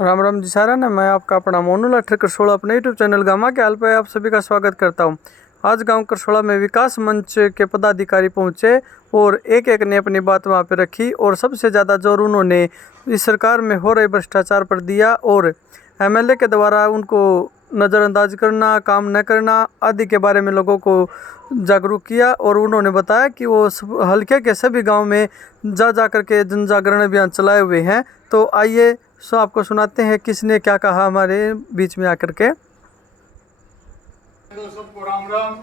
राम राम जी सारा ने मैं आपका अपना मोनू लाठर करसोड़ा अपने यूट्यूब चैनल गामा के हाल पे आप सभी का स्वागत करता हूं। आज गांव करसोड़ा में विकास मंच के पदाधिकारी पहुंचे और एक एक ने अपनी बात वहां पे रखी और सबसे ज़्यादा जोर उन्होंने इस सरकार में हो रहे भ्रष्टाचार पर दिया और एमएलए के द्वारा उनको नज़रअंदाज करना, काम न करना आदि के बारे में लोगों को जागरूक किया। और उन्होंने बताया कि वो हल्के के सभी गांव में जा करके जन जागरण अभियान चलाए हुए हैं। तो आइए आपको सुनाते हैं किसने क्या कहा हमारे बीच में आकर के। सबको राम राम।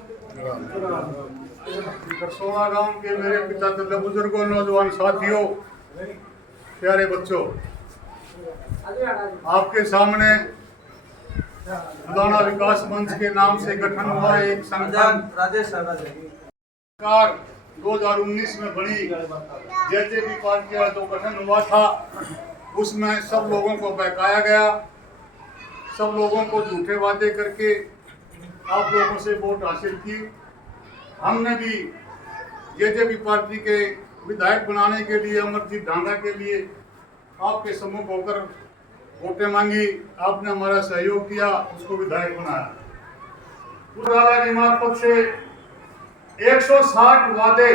करसोड़ा गांव के मेरे पिता तथा बुजुर्गों, नौजवान साथियों, प्यारे बच्चों, आपके सामने मुलाना विकास मंच के नाम से गठन हुआ एक संगठन सरकार 2019 में बड़ी जेजेपी पार्टी का जो गठन हुआ था उसमें सब लोगों को बहकाया गया, सब लोगों को झूठे वादे करके आप लोगों से वोट हासिल की। हमने भी जेजेपी पार्टी के विधायक बनाने के लिए, अमरजीत ढांडा के लिए आपके सम्मुख होकर वोटें मांगी। आपने हमारा सहयोग किया, उसको विधायक बनाया। उजाला की मार्फत से 160 वादे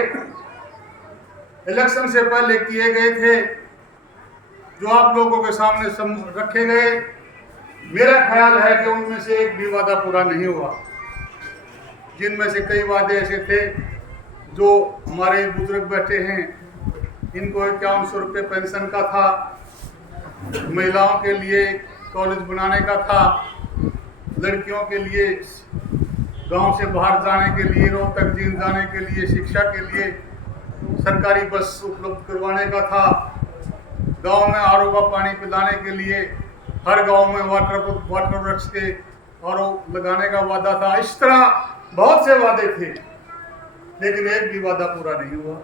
इलेक्शन से पहले किए गए थे जो आप लोगों के सामने रखे गए। मेरा ख्याल है कि उनमें से एक भी वादा पूरा नहीं हुआ, जिनमें से कई वादे ऐसे थे जो हमारे बुजुर्ग बैठे हैं, इनको 5100 रुपये पेंशन का था, महिलाओं के लिए कॉलेज बनाने का था, लड़कियों के लिए गांव से बाहर जाने के लिए, रोहतक जींद जाने के लिए, शिक्षा के लिए सरकारी बस उपलब्ध करवाने का था, गांव में आरओ का पानी पिलाने के लिए हर गांव में वाटर वर्क्स के आरओ लगाने का वादा था। इस तरह बहुत से वादे थे, लेकिन एक भी वादा पूरा नहीं हुआ।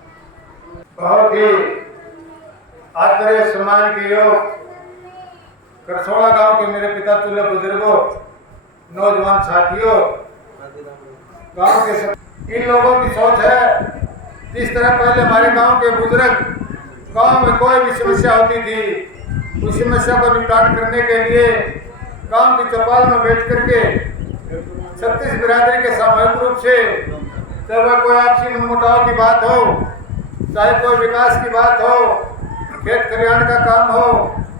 बहुत ही आदरणीय सम्मान के योग करसोड़ा गांव के मेरे पिता तुल्य बुजुर्गों, नौजवान साथियों, गांव के इन लोगों की सोच है जिस तरह पहले हमारे गांव के बुजुर्ग गांव में कोई भी समस्या होती थी, उस समस्या को निपटान करने के लिए गांव की चौपाल में बैठ करके 36 बिरादरी के सामूहिक रूप से, चाहे कोई आपसी मनमुटाव की बात हो, चाहे कोई विकास की बात हो, खेत खलिहान का काम हो,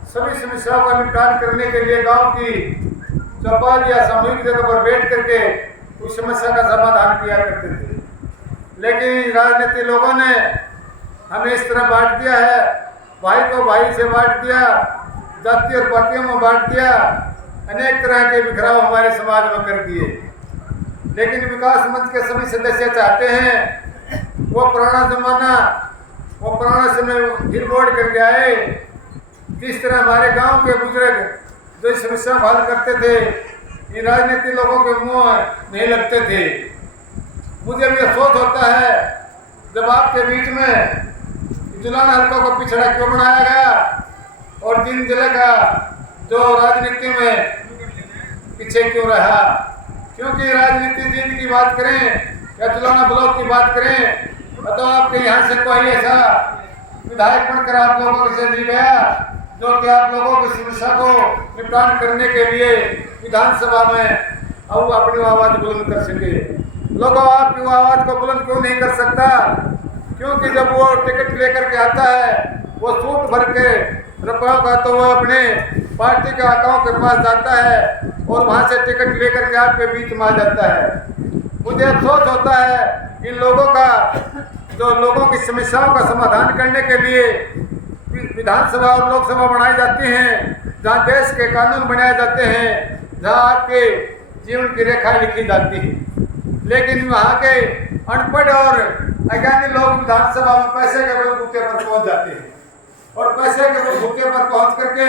सभी समस्याओं का निपटान करने के लिए गांव की चौपाल या सामूहिक जगह पर बैठ करके उस समस्या का समाधान किया करते थे। लेकिन राजनीतिक लोगों ने हमें इस तरह बांट दिया है, भाई को भाई से बांट दिया, जाति और पार्टियों में बांट दिया, अनेक तरह के बिखराव हमारे समाज में कर दिए। लेकिन विकास मंच के सभी सदस्य चाहते हैं वो पुराना जमाना, वो पुराना समय फिर लौट करके आए, जिस तरह हमारे गांव के बुजुर्ग जो समस्या हल करते थे, ये राजनीतिक लोगों के मुंह नहीं लगते थे। मुझे भी अफसोस होता है जब आपके बीच में जुलान हल्कों को पिछड़ा क्यों बनाया गया और जिन जिले का जो राजनीति में पीछे क्यों रहा। क्योंकि राजनीति जिन की बात करें या जुलाना ब्लॉक की बात करें तो आपके यहाँ से कोई ऐसा विधायक बनकर आप लोगों से नहीं गया जो कि आप लोगों की समस्या को निपटान करने के लिए विधानसभा में अब अपनी आवाज बुलंद कर सके। लोगों आपकी आवाज को बुलंद क्यों नहीं कर सकता? क्योंकि जब वो टिकट लेकर के आता है, वो सूट भर के रुपयों का, तो वो अपने पार्टी के आकाओं के पास जाता है और वहाँ से टिकट लेकर के आपके बीच में आ जाता है। मुझे अफसोस होता है इन लोगों का, जो लोगों की समस्याओं का समाधान करने के लिए विधानसभा और लोकसभा बनाई जाती हैं, जहाँ देश के कानून बनाए जाते हैं, जहाँ आपके जीवन की रेखाएं लिखी जाती हैं, लेकिन वहाँ के अनपढ़ और अज्ञानी लोग विधानसभा में पैसे के बलबूते पर पहुंच जाते हैं और पैसे के बलबूते पर पहुंच करके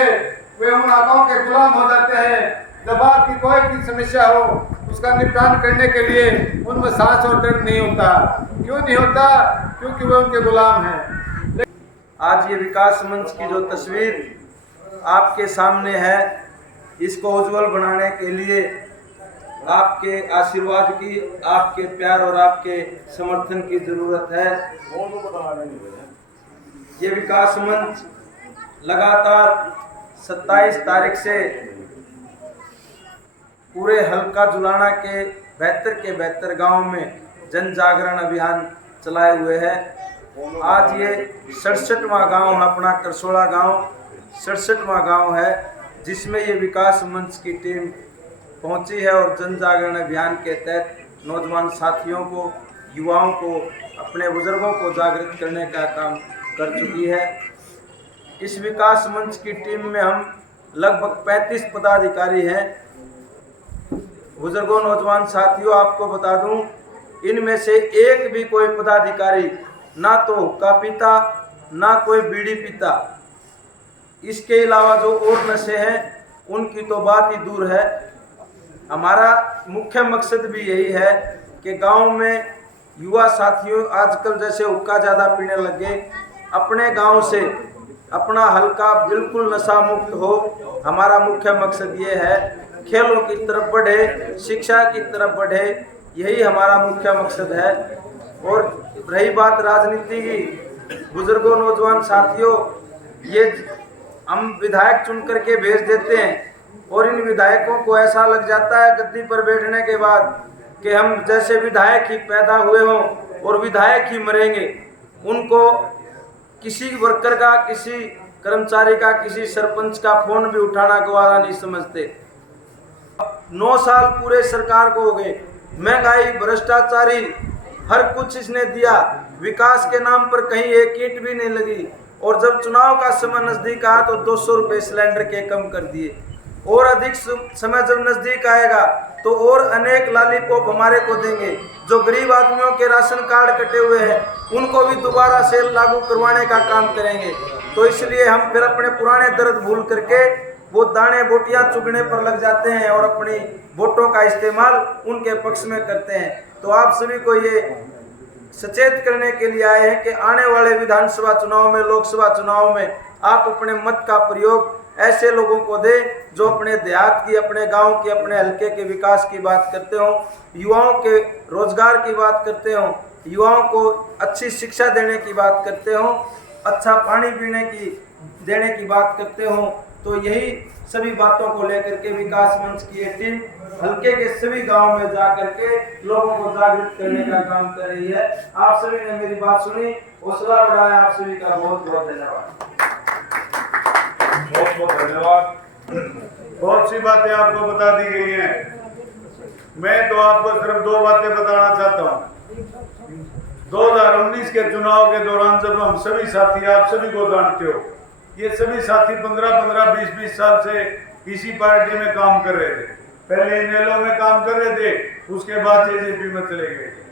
वे उन आकाओं के गुलाम हो जाते हैं। जब आपकी कोई भी समस्या हो उसका निपटान करने के लिए उनमें सांस और दर्द नहीं होता। क्यों नहीं होता? क्योंकि वे उनके गुलाम हैं। आज ये विकास मंच की जो तस्वीर आपके सामने है, इसको उज्जवल बनाने के लिए आपके आशीर्वाद की, आपके प्यार और आपके समर्थन की जरूरत है। ये विकास मंच लगातार 27 तारीख से पूरे हल्का जुलाना के बेहतर गांव में जन जागरण अभियान चलाए हुए है। आज ये 67वां गांव है, अपना करसोला गांव 67वां गांव है, जिसमें ये विकास मंच की टीम पहुंची है और जन जागरण अभियान के तहत नौजवान साथियों को, युवाओं को, अपने बुजुर्गों को जागृत करने का काम कर चुकी है। इस विकास मंच की टीम में हम लगभग 35 पदाधिकारी हैं। बुजुर्गों, नौजवान साथियों, आपको बता दूं, इनमें से एक भी कोई पदाधिकारी ना तो हुक्का पीता, ना कोई बीड़ी पीता। इसके अलावा जो और नशे हैं उनकी तो बात ही दूर है। हमारा मुख्य मकसद भी यही है कि गांव में युवा साथियों आजकल जैसे हुक्का ज़्यादा पीने लगे, अपने गांव से अपना हल्का बिल्कुल नशा मुक्त हो। हमारा मुख्य मकसद ये है, खेलों की तरफ बढ़े, शिक्षा की तरफ बढ़े, यही हमारा मुख्य मकसद है। और रही बात राजनीति की, बुजुर्गों, नौजवान साथियों, ये हम विधायक चुन करके भेज देते हैं और इन विधायकों को ऐसा लग जाता है गद्दी पर बैठने के बाद कि हम जैसे विधायक ही पैदा हुए हों और विधायक ही मरेंगे। उनको किसी वर्कर का, किसी कर्मचारी का, किसी सरपंच का फोन भी उठाना गवारा नहीं समझते। 9 साल पूरे सरकार को हो गए, महंगाई, भ्रष्टाचारी, हर कुछ इसने दिया, विकास के नाम पर कहीं एक ईंट भी नहीं लगी। और जब चुनाव का समय नजदीक आया तो 200 रुपये सिलेंडर के कम कर दिए। और अधिक समय जब नजदीक आएगा तो और अनेक लॉलीपॉप हमारे को देंगे। जो गरीब आदमियों के राशन कार्ड कटे हुए हैं उनको भी दोबारा से लागू करवाने का काम करेंगे। तो इसलिए हम फिर अपने पुराने दर्द भूल करके वो दाने बोटियां चुगने पर लग जाते हैं और अपनी वोटों का इस्तेमाल उनके पक्ष में करते हैं। तो आप सभी को ये सचेत करने के लिए आए हैं कि आने वाले विधानसभा चुनाव में, लोकसभा चुनाव में आप अपने मत का प्रयोग ऐसे लोगों को दें जो अपने देहात की, अपने गांव की, अपने हल्के के विकास की बात करते हों, युवाओं के रोजगार की बात करते हों, युवाओं को अच्छी शिक्षा देने की बात करते हों, अच्छा पानी पीने की देने की बात करते हों। तो यही सभी बातों को लेकर के विकास मंच की ये टीम हल्के के सभी गांव में जा करके लोगों को जागृत करने का काम कर रही है। आप सभी ने मेरी बात सुनी, हौसला बढ़ाया। आप सभी का बहुत बहुत धन्यवाद। बहुत बहुत धन्यवाद। बहुत सी बातें आपको बता दी गई हैं। मैं तो आपको सिर्फ 2 बातें बताना चाहता हूँ। 2019 के चुनाव के दौरान जब हम सभी साथी, आप सभी को जानते हो, ये सभी साथी 15-15, 20-20 साल से इसी पार्टी में काम कर रहे थे। पहले इनेलो में काम कर रहे थे, उसके बाद जेजेपी में चले गए थे।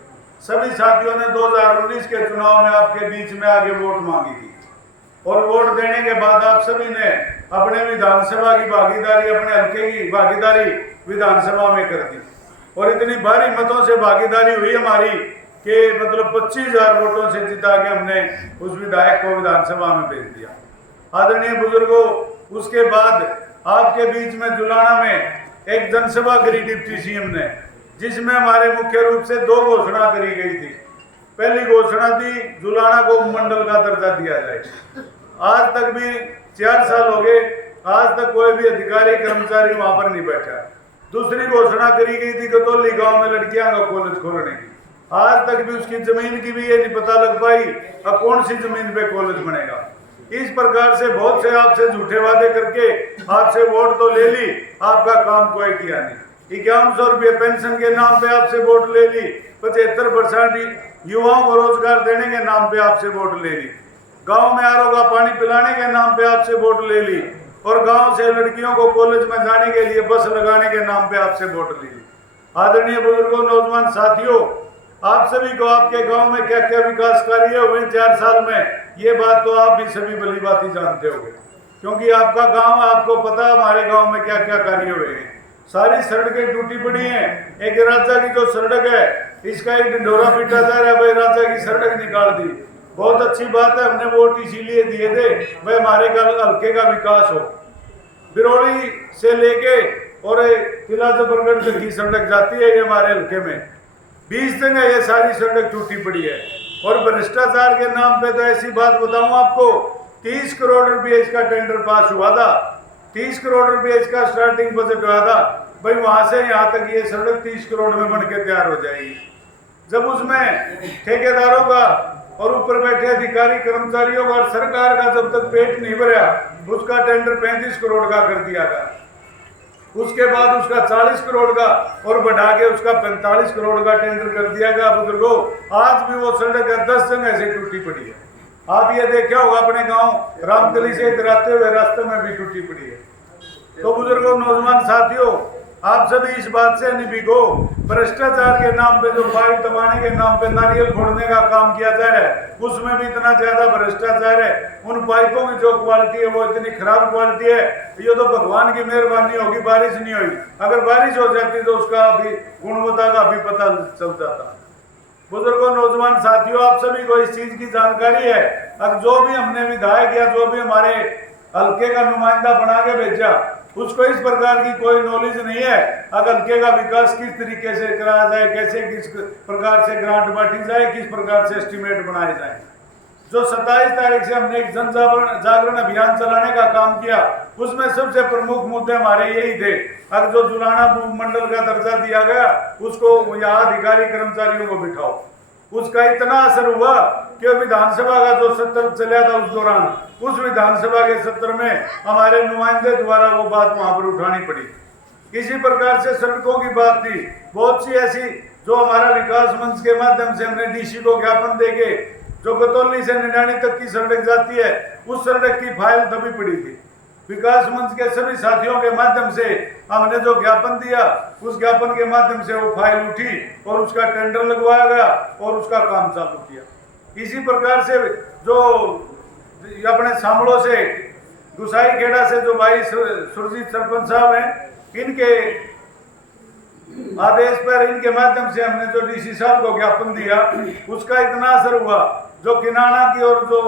सभी साथियों ने 2019 के चुनाव में आपके बीच में आगे वोट मांगी थी और वोट देने के बाद आप सभी ने अपने विधानसभा की भागीदारी, अपने हल्के की भागीदारी विधानसभा में कर दी। और इतनी भारी मतों से भागीदारी हुई हमारी कि मतलब 25,000 वोटों से जिता के हमने उस विधायक को विधानसभा में भेज दिया। आदरणीय बुजुर्गों, उसके बाद आपके बीच में जुलाना में एक जनसभा करी डिप्टी सीएम ने, जिसमें हमारे मुख्य रूप से 2 घोषणा करी गई थी। पहली घोषणा थी जुलाना को उपमंडल का दर्जा दिया जाए। आज तक भी 4 साल हो गए, आज तक कोई भी अधिकारी कर्मचारी वहां पर नहीं बैठा। दूसरी घोषणा करी गई थी कतौली गांव में लड़कियां का कॉलेज खोलने की। आज तक भी उसकी जमीन की भी ये नहीं पता लग पाई अब कौन सी जमीन पे कॉलेज बनेगा। इस प्रकार से बहुत से आपसे झूठे वादे करके आपसे वोट तो ले ली, आपका काम कोई किया नहीं। 5100 रुपये पेंशन के नाम पे आपसे वोट ले ली, 75% युवाओं को रोजगार देने के नाम पे आपसे वोट ले ली, गांव में आरओ का पानी पिलाने के नाम पे आपसे वोट ले ली और गांव से लड़कियों को कॉलेज में जाने के लिए बस लगाने के नाम पे आपसे वोट ले ली। आदरणीय बुजुर्गों, नौजवान साथियों, आप सभी को आपके गांव में क्या क्या विकास कार्य हुए 4 साल में, ये बात तो आप भी सभी भली भांति जानते होंगे, क्योंकि आपका गांव, आपको पता हमारे गांव में क्या क्या कार्य हुए हैं। सारी सड़कें टूटी पड़ी हैं। एक राजा की जो सड़क है, इसका एक ढिंढोरा पीटा जा रहा है, भाई राजा की सड़क निकाल दी। बहुत अच्छी बात है, हमने वोट इसीलिए दिए थे भाई हमारे हल्के का विकास हो। बिरौली से लेके और किला जबरगढ़ तक की सड़क जाती है ये हमारे हल्के में, 20 दिन है ये सारी सड़क टूटी पड़ी है। और भ्रष्टाचार के नाम पे तो ऐसी बात बताऊं आपको, 30 करोड़ रुपये इसका टेंडर पास हुआ था 30 करोड़ रुपए इसका स्टार्टिंग बजट हुआ था भाई, वहां से यहाँ तक ये सड़क 30 करोड़ में बन के तैयार हो जाएगी। जब उसमें ठेकेदारों का और ऊपर बैठे अधिकारी कर्मचारियों का और सरकार का जब तक पेट नहीं भरा, उसका टेंडर 35 करोड़ का कर दिया गया। उसके बाद उसका 40 करोड़ का और बढ़ा के उसका 45 करोड़ का टेंडर कर दिया गया। बुजुर्गों, आज भी वो सड़क 10 जगह से टूटी पड़ी है। आप ये देखा होगा अपने गांव रामकली से इधर आते हुए रास्ते में भी टूटी पड़ी है। तो बुजुर्गों, नौजवान साथियों, आप सभी इस बात से निभिगो, भ्रष्टाचार के नाम पे जो फाइल दबाने के नाम पे नारियल फोड़ने का काम किया जा रहा है, उसमें भी इतना ज्यादा भ्रष्टाचार है। उन पाइपों की जो क्वालिटी है वो इतनी खराब क्वालिटी है, ये तो भगवान की मेहरबानी होगी, बारिश नहीं हुई। अगर बारिश हो जाती तो उसका भी गुणवत्ता का भी पता चल जाता। बुजुर्गों, नौजवान साथियों, आप सभी को इस चीज की जानकारी है। अब जो भी हमने विधायक या जो भी हमारे हल्के का नुमाइंदा बना के भेजा, उसको इस प्रकार की कोई नॉलेज नहीं है अगर हल्के का विकास किस तरीके से कराया जाए, कैसे किस प्रकार से ग्रांट बांटी जाए, किस प्रकार से एस्टिमेट बनाए जाए। जो 27 तारीख से हमने एक जन जागरण अभियान चलाने का काम किया, उसमें सबसे प्रमुख मुद्दे हमारे यही थे। अगर जो जुलाना मंडल का दर्जा दिया गया, उसको यहाँ अधिकारी कर्मचारियों को बिठाओ। उसका इतना असर हुआ कि विधानसभा का जो सत्र चला था उस दौरान, उस विधानसभा के सत्र में हमारे नुमाइंदे द्वारा वो बात वहां पर उठानी पड़ी। इसी प्रकार से सड़कों की बात थी, बहुत सी ऐसी जो हमारा विकास मंच के माध्यम से हमने डीसी को ज्ञापन देके, जो गतौली से निडानी तक की सड़क जाती है, उस सड़क की फाइल दबी पड़ी थी। विकास मंच के सभी साथियों के माध्यम से हमने जो ज्ञापन दिया, उस ज्ञापन के माध्यम से वो फाइल उठी और उसका टेंडर लगवाया गया और उसका काम चालू किया। इसी प्रकार से जो अपने सामड़ों से गुसाई खेड़ा से जो भाई सुरजीत सरपंच साहब हैं, इनके आदेश पर, इनके माध्यम से हमने जो डीसी साहब को ज्ञापन दिया, उसका इतना असर हुआ, जो किनाना की और जो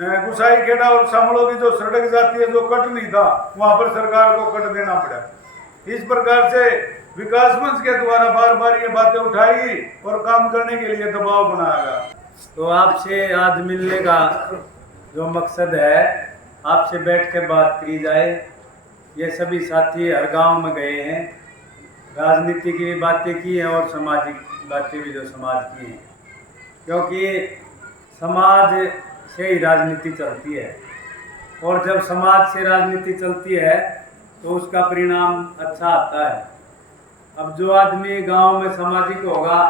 गुसाई खेड़ा और सामड़ों की जो सड़क जाती है, जो कट नहीं था, वहां पर सरकार को कट देना पड़ा। इस प्रकार से विकास मंच के द्वारा बार बार ये बातें उठाई और काम करने के लिए दबाव बनाया गया। तो आपसे आज मिलने का जो मकसद है, आपसे बैठ के बात करी जाए। ये सभी साथी हर गांव में गए हैं, राजनीति की भी बातें की हैं और सामाजिक बातें भी जो समाज की हैं, क्योंकि समाज से ही राजनीति चलती है और जब समाज से राजनीति चलती है तो उसका परिणाम अच्छा आता है। अब जो आदमी गांव में सामाजिक होगा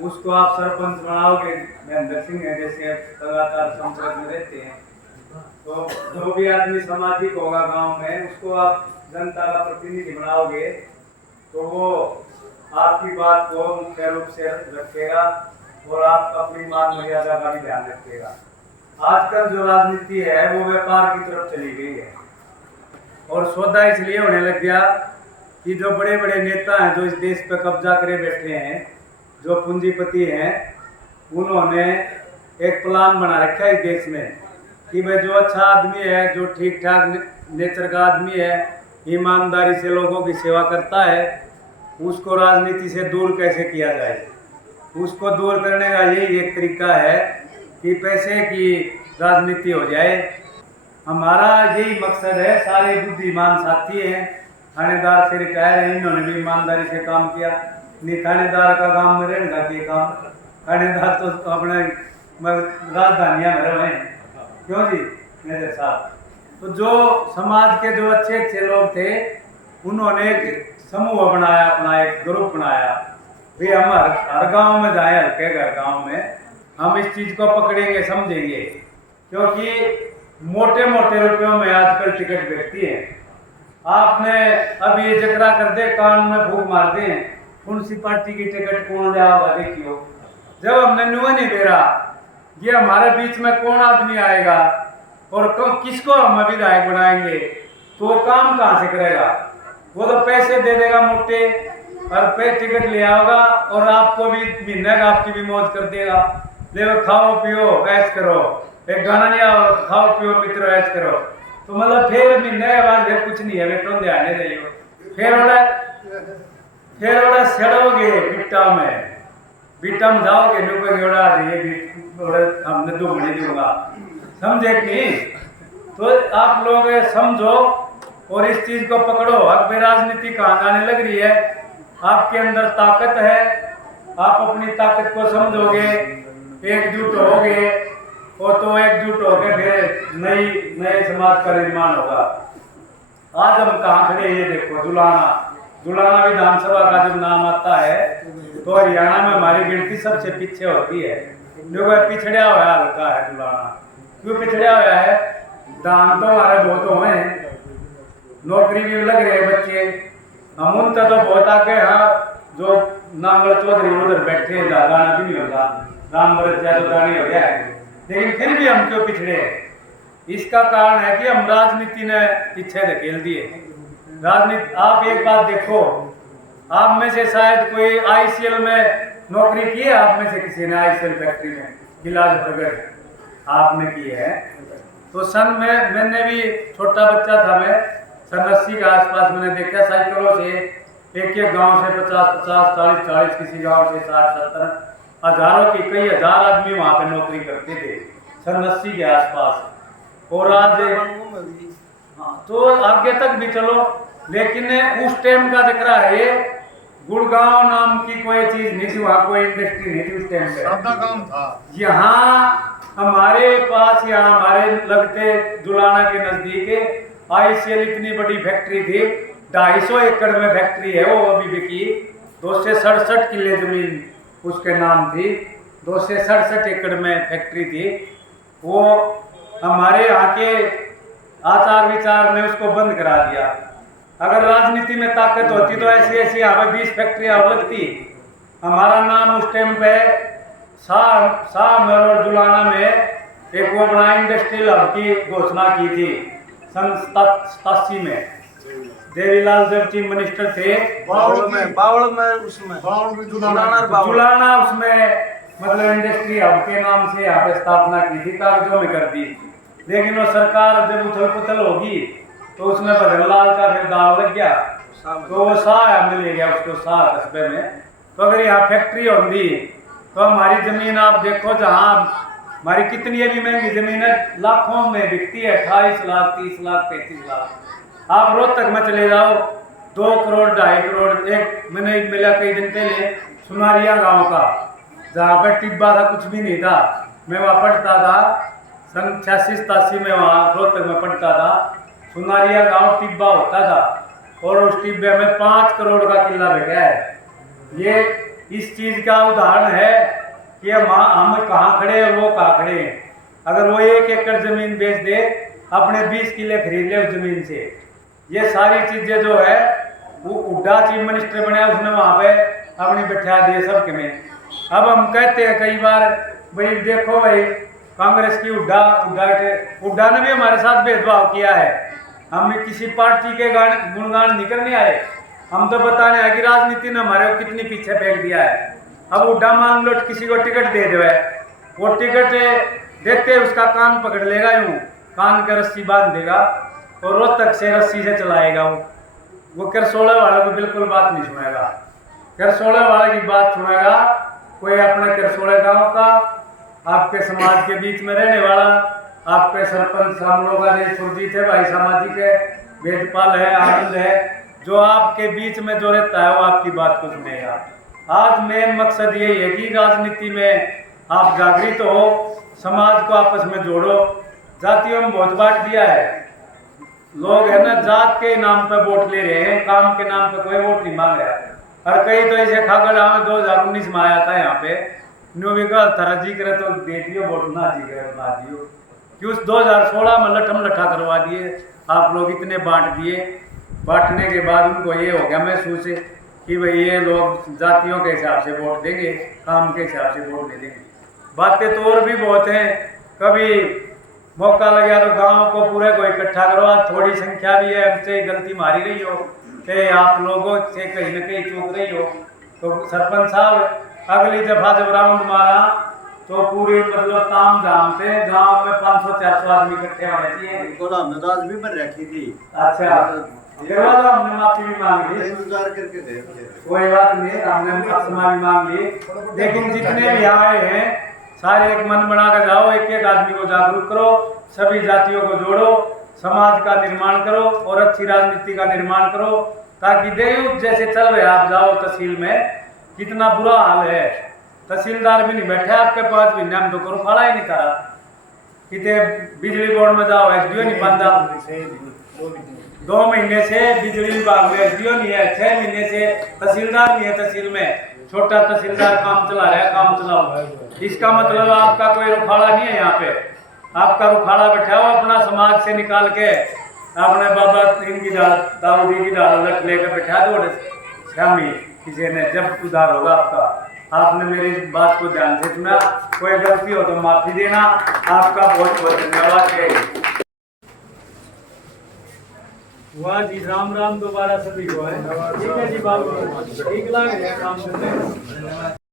उसको आप सरपंच बनाओगे, महेंद्र सिंह है जैसे लगातार संपर्क में रहते हैं, तो जो भी आदमी सामाजिक होगा गांव में, उसको आप जनता का प्रतिनिधि बनाओगे तो वो आपकी बात को मुख्य रूप से रखेगा और आप अपनी मान मर्यादा का भी ध्यान रखेगा। आजकल जो राजनीति है वो व्यापार की तरफ चली गई है और सौदा इसलिए होने लग गया कि जो बड़े बड़े नेता हैं, जो इस देश पर कब्जा करे बैठे हैं, जो पूंजीपति हैं, उन्होंने एक प्लान बना रखा है इस देश में कि भाई जो अच्छा आदमी है, जो ठीक ठाक नेचर का आदमी है, ईमानदारी से लोगों की सेवा करता है, उसको राजनीति से दूर कैसे किया जाए। उसको दूर करने का यही एक तरीका है कि पैसे की राजनीति हो जाए। हमारा यही मकसद है। सारे बुद्धिमान साथी हैं, थानेदार से रिटायर हैं, इन्होंने भी ईमानदारी से काम किया। नहीं थानेदार का काम में रहने का काम, थानेदार तो अपने राजधानियाँ में रहे हैं, क्यों जी मेरे साथ। तो जो समाज के जो अच्छे अच्छे लोग थे, उन्होंने एक समूह बनाया, अपना एक ग्रुप बनाया। भी हम हर गांव में जाए, हल्के घर गांव में हम इस चीज को पकड़ेंगे, समझेंगे, क्योंकि मोटे मोटे रुपयों में आजकल टिकट बिकती है। आपने अब ये जकरा कर दे, कान में फूंक मार दे, कौन सी पार्टी की टिकट कौन ले आओगा देखियो। जब हमने नुआ नहीं दे रहा ये हमारे बीच में कौन आदमी आएगा और किसको हम विधायक बनाएंगे, तो वो काम कहाँ से करेगा। वो तो पैसे दे देगा मोटे और टिकट ले आओगा और आपको भी महीने का आपकी भी मौज कर देगा। ले खाओ पियो ऐश करो, एक गाना नहीं आओ, खाओ पियो मित्रों ऐश करो। तो मतलब फिर महीने के बाद कुछ नहीं है, बेटो ध्यान नहीं रहियो। फिर ओड़ा सड़ोगे बिट्टा में, बिट्टा में जाओगे नुको जोड़ा हमने दो महीने दूंगा, समझे कि नहीं। तो आप लोग समझो और इस चीज को पकड़ो। अब राजनीति कहाँ जाने लग रही है, आपके अंदर ताकत है, आप अपनी ताकत को समझोगे, एकजुट होगे और तो एकजुट होके फिर नए समाज का निर्माण होगा। आज हम कहाँ खड़े, ये देखो जुलाना विधानसभा का जब नाम आता है तो हरियाणा में हमारी गिनती सबसे पीछे होती है। जो वह पिछड़ा हुआ हल्का है जुलाना। क्यों पिछड़ा हुआ है? दान तो हमारे बहुत हुए हैं, नौकरी भी लग रहे हैं बच्चे, हम उन तो बहुत आगे। हाँ, जो नांगल चौधरी उधर बैठे हैं, दाना भी नहीं होता, राम भरत यादव दानी हो गया है, लेकिन फिर भी हम क्यों पिछड़े? इसका कारण है कि हम राजनीति ने पीछे धकेल दिए। राजनीति, आप एक बात देखो, आप में से शायद कोई आईसीएल में नौकरी की है, आप में से किसी ने आईसीएल फैक्ट्री में गिलास बर्गर आपने की है? तो सन में मैंने भी छोटा बच्चा था, मैं सन 80 के आसपास मैंने देखा साइकिलों से एक गांव से 50-50, 40-40, किसी गांव से 60-70, हजारों की कई हजार आदमी वहां पे नौकरी करते थे सन 80 के आसपास। और आज हाँ, तो आगे तक भी चलो, लेकिन उस टाइम का जिक्र है ये, गुड़गांव नाम की कोई चीज नहीं थी, वहाँ कोई इंडस्ट्री नहीं थी उस टाइम पे, सादा काम था। यहाँ हमारे पास, यहाँ हमारे लगते जुलाना के नजदीक आईसीएल इतनी बड़ी फैक्ट्री थी, 250 एकड़ में फैक्ट्री है वो अभी बिकी। 267 किले जमीन उसके नाम थी, 267 एकड़ में फैक्ट्री थी। वो हमारे यहाँ के आचार विचार ने उसको बंद करा दिया। अगर राजनीति में ताकत होती तो ऐसी ऐसी यहाँ पे 20 फैक्ट्रियाँ लगती। हमारा नाम उस टाइम पे शाह और जुलाना में एक वो बड़ा इंडस्ट्रियल हब की घोषणा की थी सन 87 में। देवीलाल जब चीफ मिनिस्टर थे, जुलाना उसमें मतलब इंडस्ट्री हब के नाम से यहाँ पे स्थापना की थी, कागजों में कर दी। लेकिन वो सरकार जब उथल पुथल होगी तो उसमें भजनलाल का फिर दाव लग गया, तो वो शाह मिल गया उसको, शाह कस्बे में। तो अगर यहाँ फैक्ट्री होती तो हमारी जमीन आप देखो, जहाँ हमारी कितनी अभी महंगी जमीन है, लाखों में बिकती है, 28 लाख, 30 लाख, 35 लाख। आप रोहतक में चले जाओ, 2 करोड़ 2.5 करोड़। एक मैंने मिला कई दिन पहले सुनारिया गांव का, जहाँ पर टिब्बा था, कुछ भी नहीं था। मैं वहाँ पढ़ता था सन 86-87 में, वहाँ रोहतक में पढ़ता था। सुनारिया गांव टिब्बा होता था और उस टिब्बे में 5 करोड़ का किला बिका है। ये इस चीज का उदाहरण है कि हम कहाँ खड़े हैं, वो कहाँ खड़े हैं। अगर वो 1 एकड़ जमीन बेच दे, अपने 20 किले खरीद ले उस जमीन से। ये सारी चीजें जो है, वो हुड्डा चीफ मिनिस्टर बना, उसने वहां पे अपनी बैठा दिए सबके में। अब हम कहते हैं कई बार, भाई देखो भाई कांग्रेस की हुड्डा ने भी हमारे साथ भेदभाव किया है। हम किसी पार्टी के गुणगान नहीं करने आए, हम तो बताने आए कि राजनीति ने हमारे को कितनी पीछे फेंक दिया है। अब हुड्डा मान लो किसी को टिकट दे दे, वो टिकट देखते उसका कान पकड़ लेगा, यूं कान के रस्सी बांध देगा और रोहतक से रस्सी से चलाएगा। वो करसोड़ा वाला को बिल्कुल बात नहीं सुनेगा, करसोड़ा वाला की बात सुनेगा कोई अपने करसोड़ा गांव का, आपके समाज के बीच में रहने वाला, आपके सरपंच हम लोग का सुरजीत है भाई, सामाजिक है, वेदपाल है, आनंद है, जो आपके बीच में जो रहता है वो आपकी बात को सुनेगा। आज मेन मकसद यही है कि राजनीति में आप जागृत हो, समाज को आपस में जोड़ो। जातियों में बहुत बांट दिया है, लोग है ना जात के नाम पे वोट ले रहे हैं, काम के नाम पे कोई वोट नहीं मांग रहा है। और कई तो ऐसे खागड़ा में 2019 में आया था यहाँ पे, न्यू विकास थारा जी करे तो दे दियो वोट, ना जी करे ना दियो। कि उस 2016 में लठम लठा करवा दिए आप लोग, इतने बांट दिए। बांटने के बाद उनको ये हो गया महसूस कि भाई ये लोग जातियों के हिसाब से वोट देंगे, काम के हिसाब से वोट नहीं देंगे। बातें तो और भी बहुत हैं, कभी मौका लगा तो गांव को पूरे को इकट्ठा करो। आज थोड़ी संख्या भी है, हमसे गलती मारी रही हो कि आप लोगों से कहीं न कहीं चूक रही हो, तो सरपंच साहब अगली दफा जब राउंड मारा तो पूरे मतलब ताम झाम थे, गाँव में 500-400 आदमी इकट्ठे होने चाहिए। भी बन रखी थी। अच्छा, हमने माफी भी मांग ली, कोई बात नहीं, हमने क्षमा भी मांग ली। लेकिन जितने भी आए हैं सारे एक मन बना कर जाओ, एक एक आदमी को जागरूक करो, सभी जातियों को जोड़ो, समाज का निर्माण करो और अच्छी राजनीति का निर्माण करो, ताकि देवयुग जैसे चल रहे आप जाओ तहसील में, कितना बुरा हाल है। तहसीलदार भी नहीं बैठे आपके पास, भी नाम तो करो फाड़ा ही नहीं करा। कितने बिजली बोर्ड में जाओ एसडीओ नहीं बनता, 2 महीने से बिजली विभाग में एसडीओ नहीं है, 6 महीने से तहसीलदार नहीं है तहसील में। छोटा तहसीलदार काम चला रहा है, काम चलाओ। इसका मतलब आपका कोई रुखाड़ा नहीं है यहाँ पे, आपका रुखाड़ा बैठा हो अपना समाज से निकाल के, अपने बाबा इनकी दाऊदी की डाल लट लेकर बैठा दो शामी किसी ने, जब सुधार होगा आपका। आपने मेरी इस बात को ध्यान से सुना, कोई गलती हो तो माफी देना। आपका बहुत बहुत धन्यवाद। वाह जी, राम राम दोबारा सभी को है। ठीक है जी बाबू, ठीक लग रहा है काम करने।